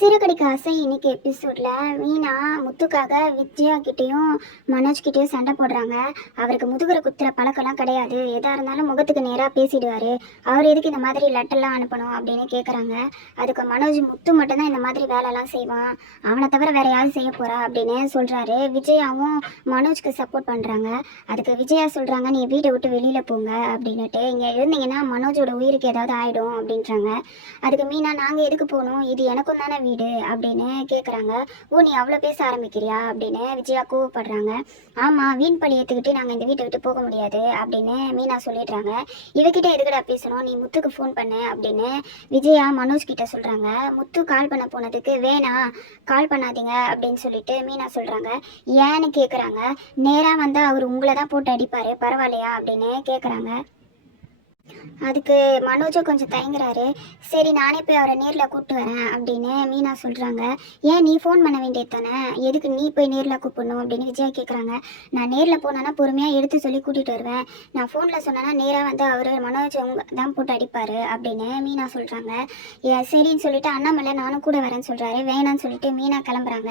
சிறகடிக்க ஆசை இன்னைக்கு எபிசோட்ல மீனா முத்துக்காக வித்யா கிட்டேயும் மனோஜ் கிட்டேயும் சண்டை போடுறாங்க. அவருக்கு முதுகுற குத்துற பழக்கம்லாம் கிடையாது, எதா இருந்தாலும் முகத்துக்கு நேராக பேசிடுவாரு. அவர் எதுக்கு இந்த மாதிரி லெட்டர்லாம் அனுப்பணும் அப்படின்னு கேட்குறாங்க. அதுக்கு மனோஜ் முத்து மட்டும்தான் இந்த மாதிரி வேலைலாம் செய்வான், அவனை தவிர வேற யாரும் செய்ய போறா அப்படின்னு சொல்றாரு. விஜயாவும் மனோஜ்க்கு சப்போர்ட் பண்றாங்க. அதுக்கு விஜயா சொல்றாங்க, நீ வீட்டை விட்டு வெளியில போங்க அப்படின்னுட்டு, இங்க இருந்தீங்கன்னா மனோஜோட உயிருக்கு ஏதாவது ஆயிடும் அப்படின்றாங்க. அதுக்கு மீனா, நாங்கள் எதுக்கு போகணும், இது எனக்கும் தானே வீடு அப்படின்னு கேட்குறாங்க. ஓ, நீ அவ்வளோ பேச ஆரம்பிக்கிறியா அப்படின்னு விஜயா கோவப்படுறாங்க. ஆமாம், வீண் பழி ஏற்றுக்கிட்டு நாங்கள் இந்த வீட்டை விட்டு போக முடியாது அப்படின்னு மீனா சொல்லிடுறாங்க. இவகிட்ட எதுக்கடா பேசணும், நீ முத்துக்கு ஃபோன் பண்ணு அப்படின்னு விஜயா மனோஜ் கிட்ட சொல்கிறாங்க. முத்து கால் பண்ண போனதுக்கு வேணாம், கால் பண்ணாதீங்க அப்படின்னு சொல்லிட்டு மீனா சொல்கிறாங்க. ஏன்னு கேட்குறாங்க. நேராக வந்தால் அவர் உங்களை தான் போட்டு அடிப்பார், பரவாயில்லையா அப்படின்னு கேட்குறாங்க. அதுக்கு மனோஜும் கொஞ்சம் தயங்குறாரு. சரி, நானே போய் அவரை நேரில் கூப்பிட்டு வரேன் அப்படின்னு மீனா சொல்கிறாங்க. ஏன் நீ ஃபோன் பண்ண வேண்டியது தானே, எதுக்கு நீ போய் நேரில் கூப்பிடணும் அப்படின்னு விஜயா கேட்குறாங்க. நான் நேரில் போனேன்னா பொறுமையாக எடுத்து சொல்லி கூட்டிகிட்டு வருவேன், நான் ஃபோனில் சொன்னேன்னா நேராக வந்து அவர் மனோஜ் தான் போட்டு அடிப்பார் அப்படின்னு மீனா சொல்கிறாங்க. சரின்னு சொல்லிட்டு அண்ணாமலை நானும் கூட வரேன்னு சொல்கிறாரு. வேணான்னு சொல்லிட்டு மீனா கிளம்புறாங்க.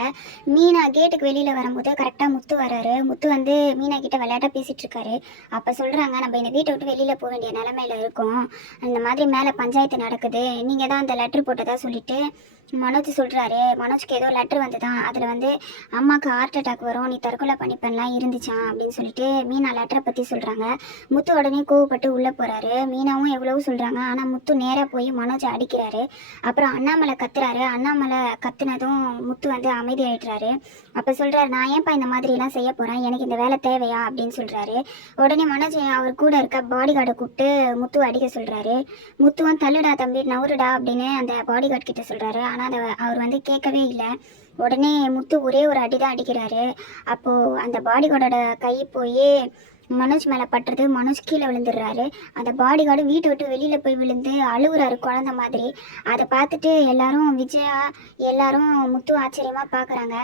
மீனா கேட்டுக்கு வெளியில் வரும்போது கரெக்டாக முத்து வராரு. முத்து வந்து மீனா கிட்ட விளையாட்டாக பேசிகிட்டு இருக்காரு. அப்போ சொல்கிறாங்க, நம்ம இந்த வீட்டை விட்டு வெளியில் போக வேண்டிய நிலைமையில இருக்கும், அந்த மாதிரி மேலே பஞ்சாயத்து நடக்குது, நீங்கள் தான் அந்த லெட்ரு போட்டதா சொல்லிட்டு மனோஜ் சொல்கிறாரு. மனோஜ்க்கு ஏதோ லெட்ரு வந்து தான், அதில் வந்து அம்மாவுக்கு ஹார்ட் அட்டாக் வரும், நீ தற்கொலை பண்ணிப்பெல்லாம் இருந்துச்சான் அப்படின்னு சொல்லிட்டு மீனா லெட்டரை பற்றி சொல்கிறாங்க. முத்து உடனே கோவப்பட்டு உள்ளே போகிறாரு. மீனாவும் எவ்வளவோ சொல்கிறாங்க, ஆனால் முத்து நேராக போய் மனோஜை அடிக்கிறாரு. அப்புறம் அண்ணாமலை கத்துறாரு. அண்ணாமலை கத்துனதும் முத்து வந்து அமைதியாயிடுறாரு. அப்போ சொல்கிறாரு, நான் ஏன்ப்பா இந்த மாதிரிலாம் செய்ய போகிறேன், எனக்கு இந்த வேலை தேவையா அப்படின்னு சொல்கிறாரு. உடனே மனோஜ் அவர் கூட இருக்க பாடி கார்டை கூப்பிட்டு முத்து அடிக்க சொல்கிறாரு. முத்துவும் தள்ளுடா தம்பி, நவுருடா அப்படின்னு அந்த பாடி கார்டு கிட்ட சொல்கிறாரு. ஆனால் அவர் வந்து கேட்கவே இல்லை. உடனே முத்து ஒரே ஒரு அடி தான் அடிக்கிறாரு. அப்போது அந்த பாடி கார்டோட கை போய் மனோஜ் மேலே பட்டுறது. மனோஜ் கீழே விழுந்துடுறாரு. அந்த பாடி கார்டு வீட்டை விட்டு வெளியில் போய் விழுந்து அழுகுறாரு குழந்த மாதிரி. அதை பார்த்துட்டு எல்லாரும் விஜயா எல்லாரும் முத்து ஆச்சரியமாக பார்க்குறாங்க.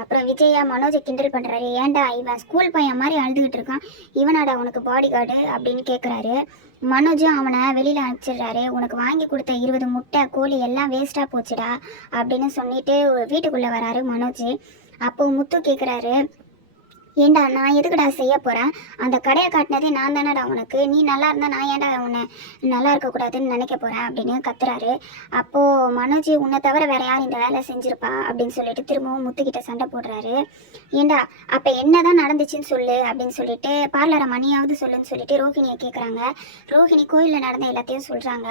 அப்புறம் விஜயா மனோஜை கிண்டல் பண்ணுறாரு. ஏன்டா இவன் ஸ்கூல் பையன் மாதிரி அழுதுகிட்டு இருக்கான், இவனாடா உனக்கு பாடி கார்டு அப்படின்னு கேட்குறாரு. மனோஜும் அவனை வெளியில் அனுப்பிச்சிடுறாரு. உனக்கு வாங்கி கொடுத்த 20 முட்டை கோழி எல்லாம் வேஸ்ட்டாக போச்சுடா அப்படின்னு சொல்லிட்டு வீட்டுக்குள்ளே வராரு மனோஜ். அப்போது முத்து கேட்குறாரு, ஏண்டா நான் எதுக்குடா செய்ய போகிறேன், அந்த கடையை காட்டினதே நான் தானடா உனக்கு, நீ நல்லா இருந்தால் நான் ஏன்டா உன்னை நல்லா இருக்கக்கூடாதுன்னு நினைக்க போகிறேன் அப்படின்னு கத்துறாரு. அப்போது மனோஜ், உன்னை தவிர வேறு யார் இந்த வேலை செஞ்சுருப்பா அப்படின்னு சொல்லிட்டு திரும்பவும் முத்துக்கிட்ட சண்டை போடுறாரு. ஏண்டா அப்போ என்ன தான் நடந்துச்சுன்னு சொல்லு அப்படின்னு சொல்லிட்டு பார்லரை மணியாவது சொல்லுன்னு சொல்லிட்டு ரோஹிணியை கேட்குறாங்க. ரோஹிணி கோயிலில் நடந்த எல்லாத்தையும் சொல்கிறாங்க.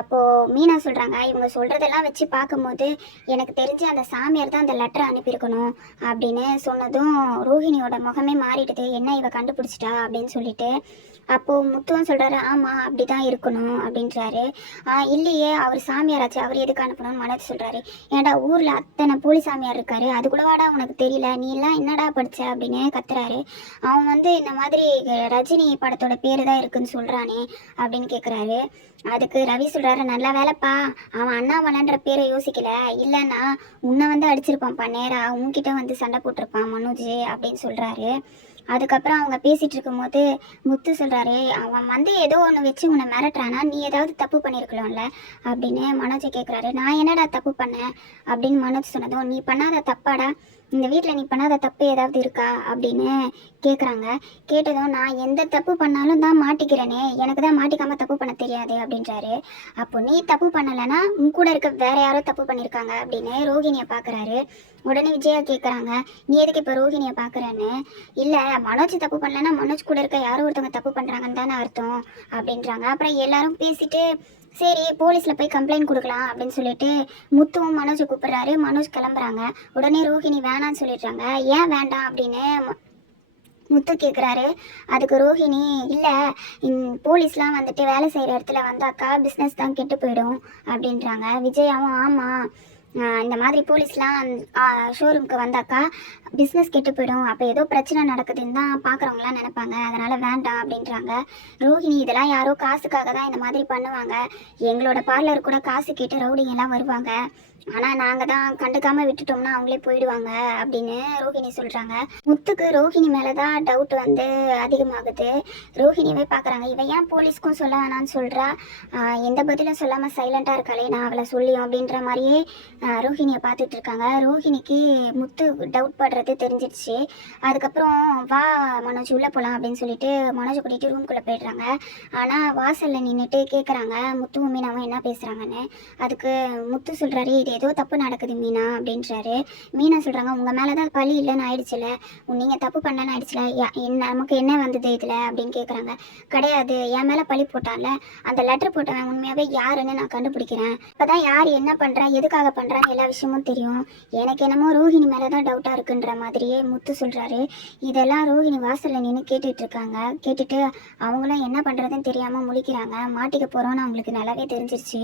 அப்போது மீனா சொல்கிறாங்க, இவங்க சொல்கிறதெல்லாம் வச்சு பார்க்கும்போது எனக்கு தெரிஞ்சு அந்த சாமியார் தான் அந்த லெட்டரை அனுப்பியிருக்கணும் அப்படின்னு சொன்னதும் ரோஹிணியோட முகமே மாறிடுது. என்ன இவ கண்டுபிடிச்சிட்டா அப்படின்னு சொல்லிட்டு. அப்போது முத்துவன் சொல்கிறாரு, ஆமாம் அப்படி தான் இருக்கணும் அப்படின்றாரு. இல்லையே, அவர் சாமியாராச்சு, அவர் எதுக்கு அனுப்பணும்னு மனோஜ் சொல்கிறாரு. ஏன்டா ஊரில் அத்தனை போலி சாமியார் இருக்காரு, அது கூட வாடா உனக்கு தெரியல, நீ எல்லாம் என்னடா படித்த அப்படின்னு கத்துறாரு. அவன் வந்து இந்த மாதிரி ரஜினி படத்தோட பேர் தான் இருக்குன்னு சொல்கிறானே அப்படின்னு கேட்குறாரு. அதுக்கு ரவி சொல்கிறாரு, நல்ல வேலைப்பா அவன் அண்ணாமலைன்ற பேரை யோசிக்கல, இல்லைன்னா உன்னை வந்து அடிச்சிருப்பான்ப்பா, நேராக உன்கிட்ட வந்து சண்டை போட்டிருப்பான் மனோஜ் அப்படின்னு சொல்கிறாரு. அதுக்கப்புறம் அவங்க பேசிகிட்டு இருக்கும்போது முத்து சொல்கிறாரு, அவன் வந்து ஏதோ ஒன்று வச்சு உன்னை மிரட்டுறானா, நீ ஏதாவது தப்பு பண்ணியிருக்கலாம்ல அப்படின்னு மனோஜை கேட்குறாரு. நான் என்னடா தப்பு பண்ணேன் அப்படின்னு மனோஜ் சொன்னதும், நீ பண்ணாத தப்பாடா, இந்த வீட்டில் நீ பண்ணாத தப்பு ஏதாவது இருக்கா அப்படின்னு கேட்குறாங்க. கேட்டதும், நான் எந்த தப்பு பண்ணாலும் தான் மாட்டிக்கிறேனே, எனக்கு தான் மாட்டிக்காமல் தப்பு பண்ண தெரியாது அப்படின்றாரு. அப்போ நீ தப்பு பண்ணலைன்னா உன் கூட இருக்க வேற யாரோ தப்பு பண்ணியிருக்காங்க அப்படின்னு ரோஹிணியை பார்க்குறாரு. உடனே விஜயா கேட்குறாங்க, நீ எதுக்கு இப்போ ரோஹிணியை பார்க்குறேன்னு. இல்லை, மனோஜ் தப்பு பண்ணலன்னா மனோஜ் கூட இருக்க யாரோ ஒருத்தவங்க தப்பு பண்ணுறாங்கன்னு தானே அர்த்தம் அப்படின்றாங்க. அப்புறம் எல்லாரும் பேசிட்டு சரி போலீஸில் போய் கம்ப்ளைண்ட் கொடுக்கலாம் அப்படின்னு சொல்லிட்டு முத்துவும் மனோஜை கூப்பிட்றாரு. மனோஜ் கிளம்புறாங்க. உடனே ரோஹிணி வேணான்னு சொல்லிடுறாங்க. ஏன் வேண்டாம் அப்படின்னு முத்து கேட்குறாரு. அதுக்கு ரோஹிணி, இல்லை போலீஸ்லாம் வந்துட்டு வேலை செய்கிற இடத்துல வந்தாக்கா பிஸ்னஸ் தான் கெட்டு போயிடும் அப்படின்றாங்க. விஜயாவும் ஆமாம், இந்த மாதிரி போலீஸ்லாம் ஷோரூமுக்கு வந்தாக்கா பிஸ்னஸ் கெட்டு போயிடும், அப்போ ஏதோ பிரச்சனை நடக்குதுன்னு தான் பார்க்குறவங்களாம் நினைப்பாங்க, அதனால் வேண்டாம் அப்படின்றாங்க. ரோஹிணி, இதெல்லாம் யாரோ காசுக்காக தான் இந்த மாதிரி பண்ணுவாங்க, எங்களோட பார்லர் கூட காசு கேட்டு ரவுடிங்கெல்லாம் வருவாங்க, ஆனால் நாங்கள் தான் கண்டுக்காமல் விட்டுட்டோம்னா அவங்களே போயிடுவாங்க அப்படின்னு ரோஹிணி சொல்கிறாங்க. முத்துக்கு ரோஹிணி மேலே தான் டவுட் வந்து அதிகமாகுது. ரோஹிணியவே பார்க்குறாங்க, இவன் ஏன் போலீஸ்க்கும் சொல்ல வேணான்னு சொல்கிறா, எந்த பதிலும் சொல்லாமல் சைலண்ட்டாக இருக்காளே, நான் அவளை சொல்லியும் அப்படின்ற மாதிரியே ரோஹிணியை பார்த்துட்டு இருக்காங்க. ரோஹிணிக்கு முத்து டவுட் படுறது தெரிஞ்சிடுச்சு. அதுக்கப்புறம் வா மனோஜ் உள்ளே போகலாம் அப்படின்னு சொல்லிட்டு மனோஜை கூட்டிகிட்டு ரூம்குள்ளே போயிடுறாங்க. ஆனால் வாசலில் நின்றுட்டு கேட்குறாங்க முத்துவும் மீனாவும் என்ன பேசுகிறாங்கன்னு. அதுக்கு முத்து சொல்கிறாரு, இது ஏதோ தப்பு நடக்குது மீனா அப்படின்றாரு. மீனா சொல்கிறாங்க, உங்கள் மேலே தான் பழி இல்லைன்னு ஆயிடுச்சுல, நீங்கள் தப்பு பண்ணலன்னு ஆயிடுச்சுல, நமக்கு என்ன வந்தது இதில் அப்படின்னு கேட்குறாங்க. கிடையாது, என் மேலே பழி போட்டான்ல, அந்த லெட்டர் போட்டவன் உண்மையாகவே யாருன்னு நான் கண்டுபிடிக்கிறேன். இப்போ தான் யார் என்ன பண்ணுறா எதுக்காக பண்ணுறான்னு எல்லா விஷயமும் தெரியும். எனக்கு என்னமோ ரோஹிணி மேலே தான் டவுட்டாக இருக்குன்ற மாதிரியே முத்து சொல்கிறாரு. இதெல்லாம் ரோஹிணி வாசலில் நின்று கேட்டுட்டு இருக்காங்க. கேட்டுட்டு அவங்களும் என்ன பண்ணுறதுன்னு தெரியாமல் முழிக்கிறாங்க. மாட்டிக்க போகிறோன்னு அவங்களுக்கு நல்லாவே தெரிஞ்சிருச்சு.